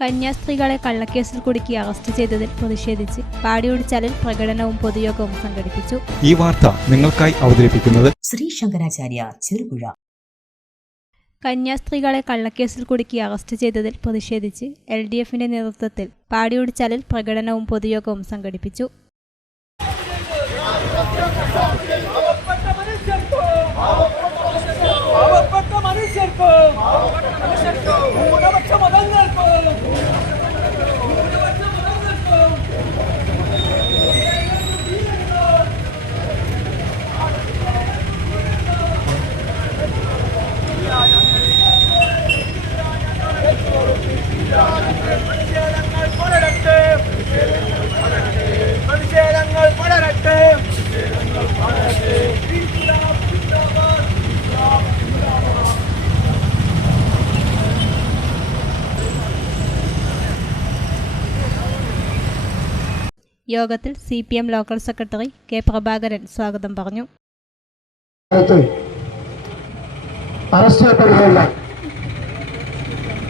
കന്യാസ്ത്രീകളെ കള്ളക്കേസിൽ കുടുക്കി അറസ്റ്റ് ചെയ്തതിൽ പ്രതിഷേധിച്ച് പാടിയൊടിച്ചാലിൽ പ്രകടനവും പൊതുയോഗവും സംഘടിപ്പിച്ചു. ഈ വാർത്ത നിങ്ങൾക്കായി അവതരിപ്പിക്കുന്നത് ശ്രീ ശങ്കരാചാര്യ ചെറുപുഴ. കന്യാസ്ത്രീകളെ കള്ളക്കേസിൽ കുടുക്കി അറസ്റ്റ് ചെയ്തതിൽ പ്രതിഷേധിച്ച് എൽ ഡി എഫിന്റെ നേതൃത്വത്തിൽ പാടിയൊടിച്ചാലിൽ പ്രകടനവും പൊതുയോഗവും സംഘടിപ്പിച്ചു. യോഗത്തിൽ C P M local secretary K Prabhakaran സ്വാഗതം പറഞ്ഞു.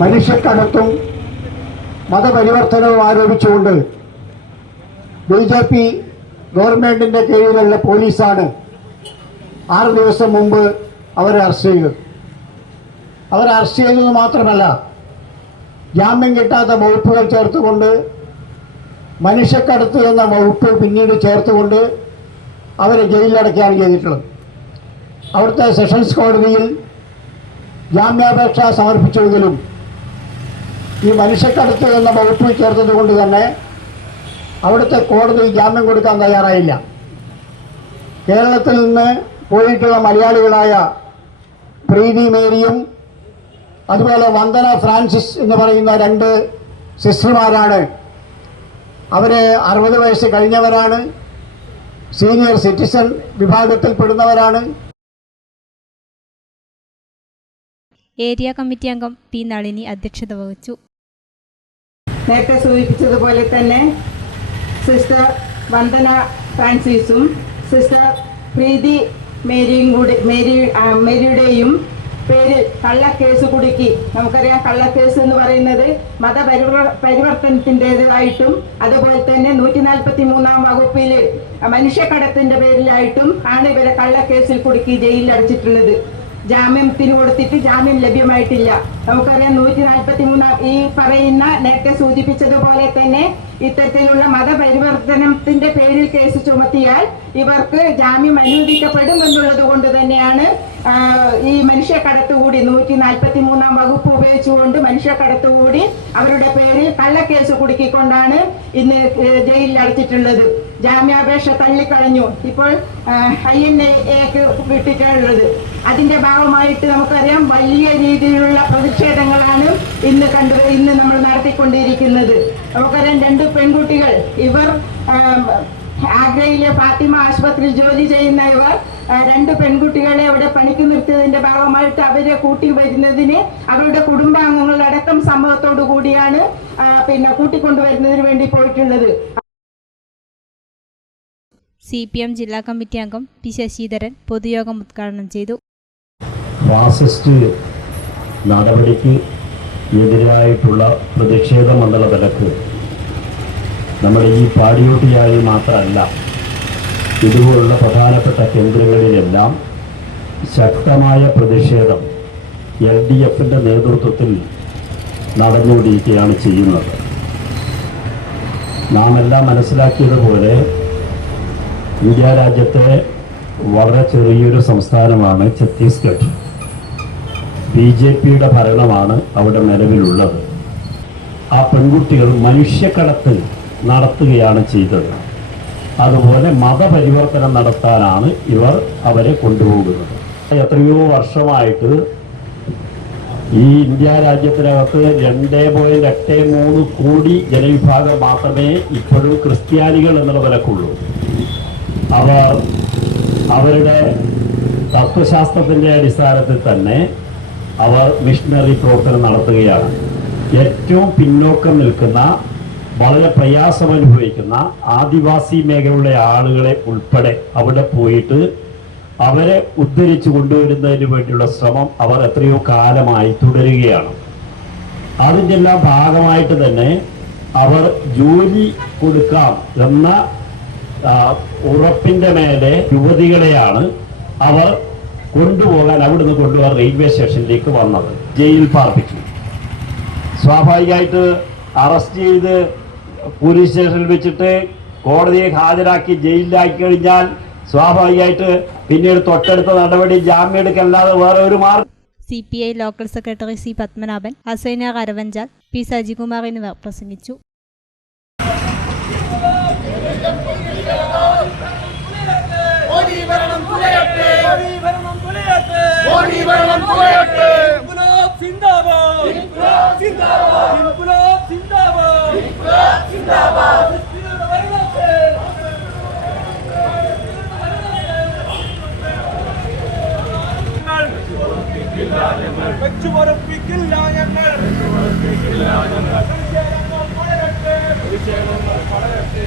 മനുഷ്യക്കടത്തും മതപരിവർത്തനവും ആരോപിച്ചുകൊണ്ട് ബി ജെ പി ഗവൺമെന്റിന്റെ കീഴിലുള്ള പോലീസാണ് ആറ് ദിവസം മുമ്പ് അവരെ അറസ്റ്റ് ചെയ്തത്. അവരെ അറസ്റ്റ് ചെയ്തത് മാത്രമല്ല ജാമ്യം കിട്ടാത്ത വകുപ്പുകൾ ചേർത്തുകൊണ്ട് മനുഷ്യക്കടത്ത് എന്ന വകുപ്പ് പിന്നീട് ചേർത്തുകൊണ്ട് അവരെ ജയിലിലടക്കുകയാണ് ചെയ്തിട്ടുള്ളത്. അവിടുത്തെ സെഷൻസ് കോടതിയിൽ ജാമ്യാപേക്ഷ സമർപ്പിച്ചെങ്കിലും ഈ മനുഷ്യക്കടത്ത് എന്ന വകുപ്പ് ചേർത്തത് കൊണ്ട് തന്നെ അവിടുത്തെ കോടതി ജാമ്യം കൊടുക്കാൻ തയ്യാറായില്ല. കേരളത്തിൽ നിന്ന് പോയിട്ടുള്ള മലയാളികളായ പ്രീതി മേരിയും അതുപോലെ വന്ദന ഫ്രാൻസിസ് എന്ന് പറയുന്ന രണ്ട് സിസ്റ്റർമാരാണ് അവർ അറുപത് വയസ്സ് കഴിഞ്ഞവരാണ്. സീനിയർ സിറ്റിസൺ വിഭാഗത്തിൽപ്പെടുന്നവരാണ്. ഏരിയ കമ്മിറ്റി അംഗം പി നളിനി അധ്യക്ഷത വഹിച്ചു. നേരത്തെ സൂചിപ്പിച്ചതുപോലെ തന്നെ സിസ്റ്റർ വന്ദന ഫ്രാൻസിസും സിസ്റ്റർ പ്രീതി മേരിയും കൂടി മേരി മേരിയുടെയും പേര് കള്ളക്കേസ് കുടുക്കി. നമുക്കറിയാം കള്ളക്കേസ് എന്ന് പറയുന്നത് മതപരിവർ പരിവർത്തനത്തിന്റെതായിട്ടും അതുപോലെ തന്നെ നൂറ്റി നാൽപ്പത്തി മൂന്നാം വകുപ്പിൽ മനുഷ്യക്കടത്തിന്റെ പേരിലായിട്ടും ആണ് ഇവരെ കള്ളക്കേസിൽ കുടുക്കി ജയിലിൽ അടച്ചിട്ടുള്ളത് ജാമ്യത്തിന് കൊടുത്തിട്ട് ജാമ്യം ലഭ്യമായിട്ടില്ല. നമുക്കറിയാം നൂറ്റി നാൽപ്പത്തി മൂന്നാം ഈ പറയുന്ന നേരത്തെ സൂചിപ്പിച്ചതുപോലെ തന്നെ ഇത്തരത്തിലുള്ള മതപരിവർത്തനത്തിന്റെ പേരിൽ കേസ് ചുമത്തിയാൽ ഇവർക്ക് ജാമ്യം അനുവദിക്കപ്പെടും എന്നുള്ളത് കൊണ്ട് തന്നെയാണ് ഈ മനുഷ്യ കടത്തുകൂടി നൂറ്റി നാൽപ്പത്തി മൂന്നാം വകുപ്പ് ഉപയോഗിച്ചുകൊണ്ട് മനുഷ്യ കടത്തുകൂടി അവരുടെ പേരിൽ കള്ളക്കേസ് കുടുക്കിക്കൊണ്ടാണ് ഇന്ന് ജയിലിൽ അടച്ചിട്ടുള്ളത്. ജാമ്യാപേക്ഷ തള്ളിക്കളഞ്ഞു. ഇപ്പോൾ ഐ എൻ എക്ക് വിട്ടിട്ടുള്ളത്. അതിന്റെ ഭാഗമായിട്ട് നമുക്കറിയാം വലിയ രീതിയിലുള്ള പ്രതിഷേധങ്ങളാണ് ഇന്ന് കണ്ടു ഇന്ന് നമ്മൾ നടത്തിക്കൊണ്ടിരിക്കുന്നത്. നമുക്കറിയാം രണ്ട് പെൺകുട്ടികൾ ഇവർ ആഗ്രയിലെ ഫാത്തിമ ആശുപത്രി ജോലി ചെയ്യുന്ന ഇവർ രണ്ട് പെൺകുട്ടികളെ അവിടെ പണിക്ക് നിർത്തിയതിന്റെ ഭാഗമായിട്ട് അവരെ കൂട്ടി വരുന്നതിന് അവരുടെ കുടുംബാംഗങ്ങളടക്കം സംഭവത്തോടു കൂടിയാണ് പിന്നെ കൂട്ടിക്കൊണ്ടുവരുന്നതിന് വേണ്ടി പോയിട്ടുള്ളത്. സി പി എം ജില്ലാ കമ്മിറ്റി അംഗം പി ശശിധരൻ പൊതുയോഗം ഉദ്ഘാടനം ചെയ്തു. ഫാസിസ്റ്റ് നടപടിക്ക് എതിരായിട്ടുള്ള പ്രതിഷേധ മണ്ഡല വിലക്ക് നമ്മുടെ ഈ പാടിയോട്ടിയായി മാത്രമല്ല ഇതുപോലുള്ള പ്രധാനപ്പെട്ട കേന്ദ്രങ്ങളിലെല്ലാം ശക്തമായ പ്രതിഷേധം എൽ ഡി എഫിന്റെ നേതൃത്വത്തിൽ നടന്നുകൊണ്ടിരിക്കുകയാണ് ചെയ്യുന്നത്. നാം എല്ലാം മനസ്സിലാക്കിയതുപോലെ ഇന്ത്യ രാജ്യത്തെ വളരെ ചെറിയൊരു സംസ്ഥാനമാണ് ഛത്തീസ്ഗഡ്. ബി ജെ പിയുടെ ഭരണമാണ് അവിടെ നിലവിലുള്ളത്. ആ പെൺകുട്ടികൾ മനുഷ്യക്കടത്ത് നടത്തുകയാണ് ചെയ്തത്. അതുപോലെ മതപരിവർത്തനം നടത്താനാണ് ഇവർ അവരെ കൊണ്ടുപോകുന്നത്. എത്രയോ വർഷമായിട്ട് ഈ ഇന്ത്യ രാജ്യത്തിനകത്ത് രണ്ടേ പോയിന്റ് എട്ട് മൂന്ന് കോടി ജനവിഭാഗം മാത്രമേ ഇപ്പോഴും ക്രിസ്ത്യാനികൾ എന്നുള്ള വിലക്കുള്ളൂ അവർ അവരുടെ തത്വശാസ്ത്രത്തിന്റെ അടിസ്ഥാനത്തിൽ തന്നെ അവർ മിഷണറി പ്രവർത്തനം നടത്തുകയാണ്. ഏറ്റവും പിന്നോക്കം നിൽക്കുന്ന വളരെ പ്രയാസം അനുഭവിക്കുന്ന ആദിവാസി മേഖലയിലെ ആളുകളെ ഉൾപ്പെടെ അവിടെ പോയിട്ട് അവരെ ഉദ്ധരിച്ചു കൊണ്ടുവരുന്നതിന് വേണ്ടിയുള്ള ശ്രമം അവർ എത്രയോ കാലമായി തുടരുകയാണ്. അതിന്റെ എല്ലാം ഭാഗമായിട്ട് തന്നെ അവർ ജോലി കൊടുക്കാം എന്ന ഉറപ്പിന്റെ മേലെ യുവതികളെയാണ് അവർ കൊണ്ടുപോകാൻ അവിടുന്ന് കൊണ്ടുപോകാൻ റെയിൽവേ സ്റ്റേഷനിലേക്ക് വന്നത്. ജയിലിൽ പാർപ്പിച്ചു. സ്വാഭാവികമായിട്ട് അറസ്റ്റ് ചെയ്ത് പോലീസ് സ്റ്റേഷനിൽ വെച്ചിട്ട് കോടതിയെ ഹാജരാക്കി ജയിലിലാക്കി കഴിഞ്ഞാൽ സ്വാഭാവികമായിട്ട് പിന്നീട് തൊട്ടടുത്ത നടപടി ജാമ്യം എടുക്കല്ലാതെ വേറെ ഒരു മാർഗം C P I local secretary C Padmanabhan Hasaina Karavanchal P Sajikumar എന്നിവർ പ്രസംഗിച്ചു. ഓടി ഭരണം തുലയട്ടെ ഓടി ഭരണം തുലയട്ടെ ഓടി ഭരണം തുലയട്ടെ വെച്ചുപൊറപ്പിക്കില്ല ഞങ്ങൾ. പ്രതിഷേധങ്ങൾ വളരട്ടെ